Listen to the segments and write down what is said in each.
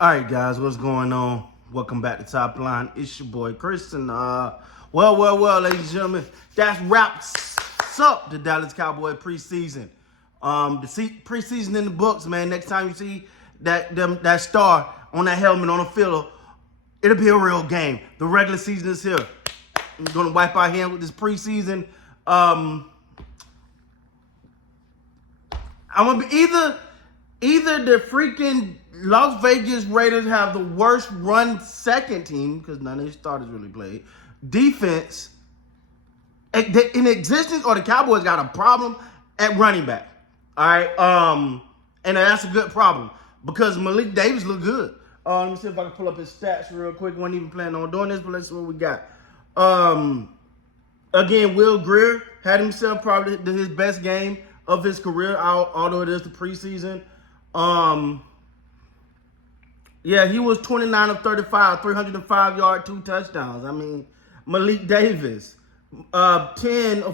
All right, guys, what's going on? Welcome back to Top Line. It's your boy Chris, and well, ladies and gentlemen, that wraps up the Dallas Cowboys preseason. Preseason in the books, man. Next time you see that star on that helmet on the field, it'll be a real game. The regular season is here. I'm gonna wipe our hand with this preseason. I'm gonna be either the freaking Las Vegas Raiders have the worst run second team, because none of their starters really played, defense in existence, or the Cowboys got a problem at running back. All right. And that's a good problem because Malik Davis looked good. Let me see if I can pull up his stats real quick. Wasn't even planning on doing this, but let's see what we got. Again, Will Greer had himself probably his best game of his career, although it is the preseason. Yeah, he was 29 of 35, 305 yards, 2 touchdowns. I mean, Malik Davis, 10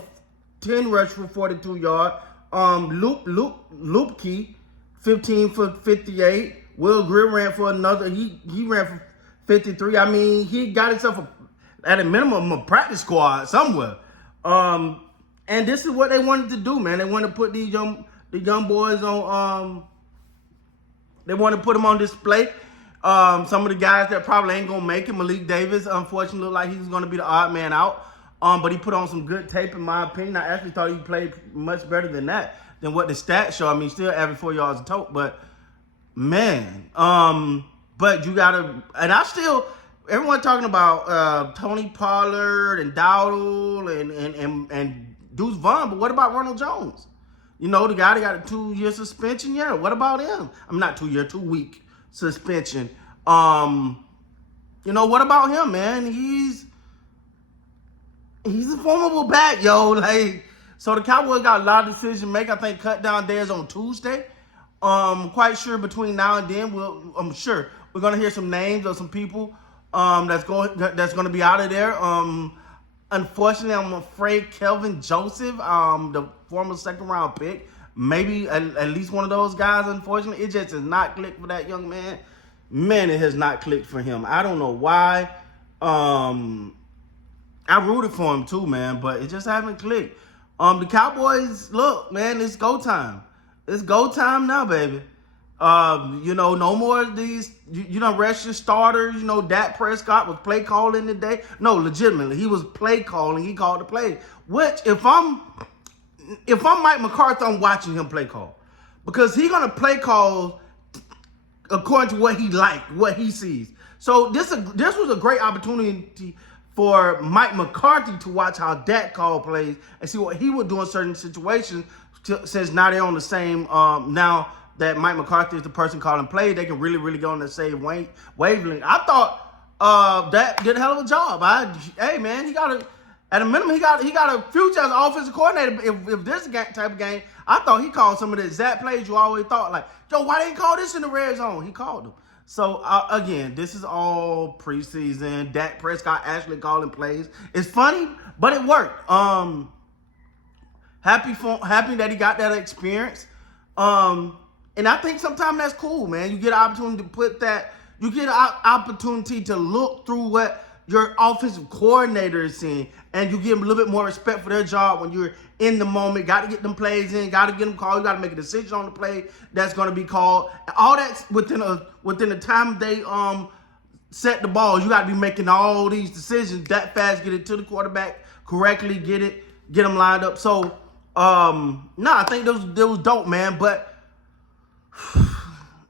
rush for 42 yards. Lupke, 15 for 58. Will Greer ran for another. He ran for 53. I mean, he got himself at a minimum a practice squad somewhere. And this is what they wanted to do, man. They wanted to put the young boys on. They want to put them on display. Some of the guys that probably ain't gonna make it. Malik Davis, unfortunately, looked like he was gonna be the odd man out. But he put on some good tape, in my opinion. I actually thought he played much better than what the stats show. I mean, still average 4 yards a tote, but man, but you gotta. And everyone talking about Tony Pollard and Dowdle and Deuce Vaughn, but what about Ronald Jones? You know, the guy that got a 2-year suspension. Yeah, what about him? I'm not 2-week suspension. You know, what about him, man? He's a formidable back, yo. Like, so the Cowboys got a lot of decisions to make. I think cut down days on Tuesday. Quite sure between now and then, I'm sure we're gonna hear some names of some people that's gonna be out of there. Unfortunately, I'm afraid Kelvin Joseph, the former 2nd-round pick, maybe at least one of those guys. Unfortunately, it just has not clicked for that young man. Man, it has not clicked for him. I don't know why. I rooted for him too, man, but it just hasn't clicked. The Cowboys, look, man, it's go time. It's go time now, baby. You know, no more of these, you know, rest your starters. You know, Dak Prescott was play calling today. No, legitimately, he was play calling. He called the play. Which, if I'm Mike McCarthy, I'm watching him play call. Because he's going to play call according to what he liked, what he sees. So this was a great opportunity for Mike McCarthy to watch how Dak called plays and see what he would do in certain situations, since now they're on the same, now that Mike McCarthy is the person calling plays, they can really go on the same wavelength. I thought Dak did a hell of a job. Hey, man, at a minimum, he got a future as an offensive coordinator. If this type of game, I thought he called some of the exact plays you always thought, like, Joe, why they didn't call this in the red zone? He called them. So, again, this is all preseason. Dak Prescott actually calling plays. It's funny, but it worked. Happy that he got that experience. And I think sometimes that's cool, man. You get an opportunity to opportunity to look through what your offensive coordinator is seeing, and you give them a little bit more respect for their job when you're in the moment. Got to get them plays in, got to get them called. You got to make a decision on the play that's going to be called. All that's within the time they set the ball. You got to be making all these decisions that fast, get it to the quarterback correctly, get them lined up. So, I think that was dope, man. But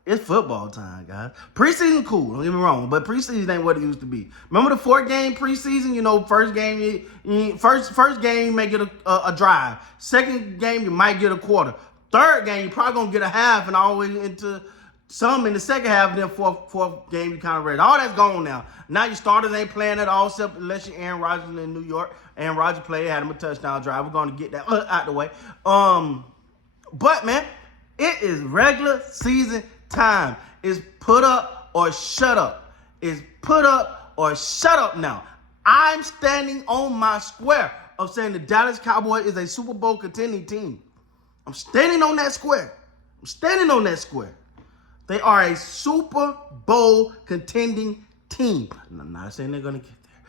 it's football time, guys. Preseason cool, don't get me wrong, but preseason ain't what it used to be. Remember the 4-game preseason? You know, first game you may get a drive. Second game you might get a quarter. Third game you probably gonna get a half, and all the way into some in the second half. And then fourth game you kind of ready. All that's gone now. Now your starters ain't playing at all, except unless you're Aaron Rodgers in New York. Aaron Rodgers played, had him a touchdown drive. We're gonna get that out the way. But man, it is regular season time. Is put up or shut up. Is put up or shut up now. I'm standing on my square of saying the Dallas Cowboys is a Super Bowl contending team. I'm standing on that square. They are a Super Bowl contending team. I'm not saying they're going to get there,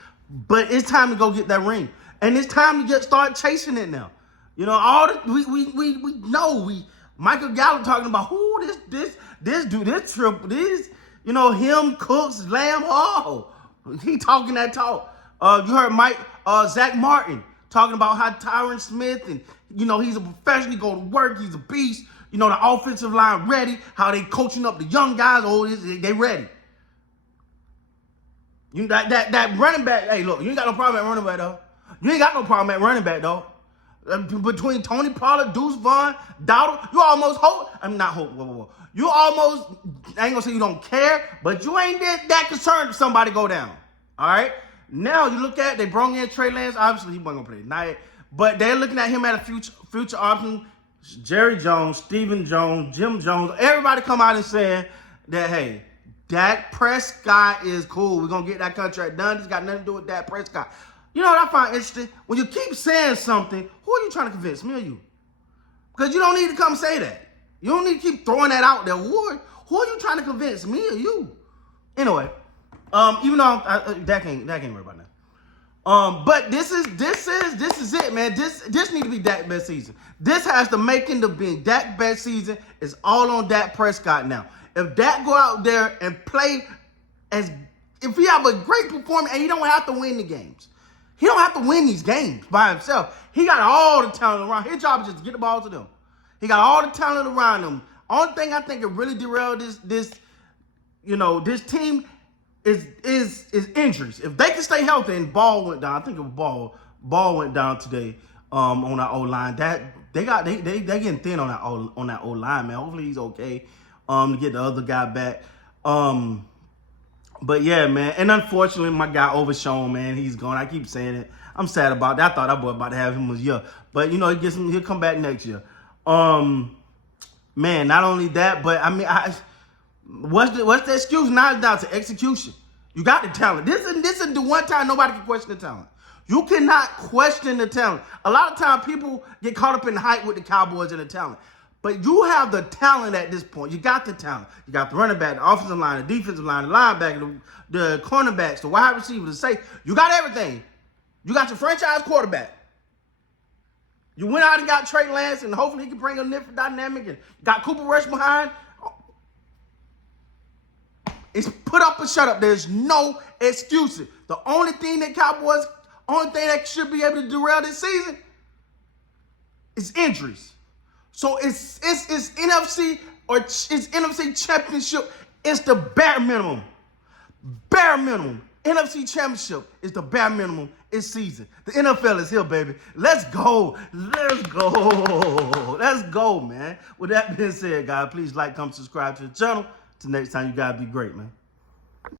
but it's time to go get that ring. And it's time to start chasing it now. You know, we know Michael Gallup talking about who this dude, this triple, this, you know, him, Cooks, Lamb, he talking that talk. You heard Zach Martin talking about how Tyron Smith and, you know, he's a professional, he go to work, he's a beast. You know, the offensive line ready, how they coaching up the young guys, they ready. You that running back, hey, look, you ain't got no problem at running back, though. You ain't got no problem at running back, though. Between Tony Pollard, Deuce Vaughn, Dowdle, you almost hope. I'm not hope. Whoa. You almost, I ain't gonna say you don't care, but you ain't that concerned if somebody go down. All right? Now you look at, they brought in Trey Lance. Obviously, he wasn't gonna play tonight, but they're looking at him at a future option. Jerry Jones, Stephen Jones, Jim Jones, everybody come out and saying that, hey, Dak Prescott is cool. We're going to get that contract done. It's got nothing to do with Dak Prescott. You know what I find interesting? When you keep saying something, who are you trying to convince, me or you? Because you don't need to come say that. You don't need to keep throwing that out there. Who are you trying to convince, me or you? Anyway, even though Dak ain't worried about that. But this is it, man. This need to be Dak's best season. This has the making of being Dak's best season. It's all on Dak Prescott now. If Dak go out there and play if he have a great performance, and he don't have to win the games. He don't have to win these games by himself. He got all the talent around. His job is just to get the ball to them. He got all the talent around him. Only thing I think it really derailed this team is injuries. If they can stay healthy and Ball went down, I think it was Ball went down today on that O-line. That they getting thin on that O-line, man. Hopefully he's okay to get the other guy back. But yeah, man. And unfortunately, my guy Overshown, man, he's gone. I keep saying it. I'm sad about that. I thought that boy about to have him this year. But you know, he'll come back next year. Man, not only that, but I mean, what's the excuse? Now it's down to execution. You got the talent. This is the one time nobody can question the talent. You cannot question the talent. A lot of times people get caught up in the hype with the Cowboys and the talent. But you have the talent at this point. You got the talent. You got the running back, the offensive line, the defensive line, the linebacker, the cornerbacks, the wide receivers, the safety. You got everything. You got your franchise quarterback. You went out and got Trey Lance, and hopefully he can bring a different dynamic, and got Cooper Rush behind. It's put up or shut up. There's no excuses. The only thing that should be able to derail this season is injuries. So it's NFC or it's NFC Championship. It's the bare minimum. Bare minimum. NFC Championship is the bare minimum. It's season. The NFL is here, baby. Let's go. Let's go. Let's go, man. With that being said, guys, please like, comment, subscribe to the channel. Till next time, you guys be great, man.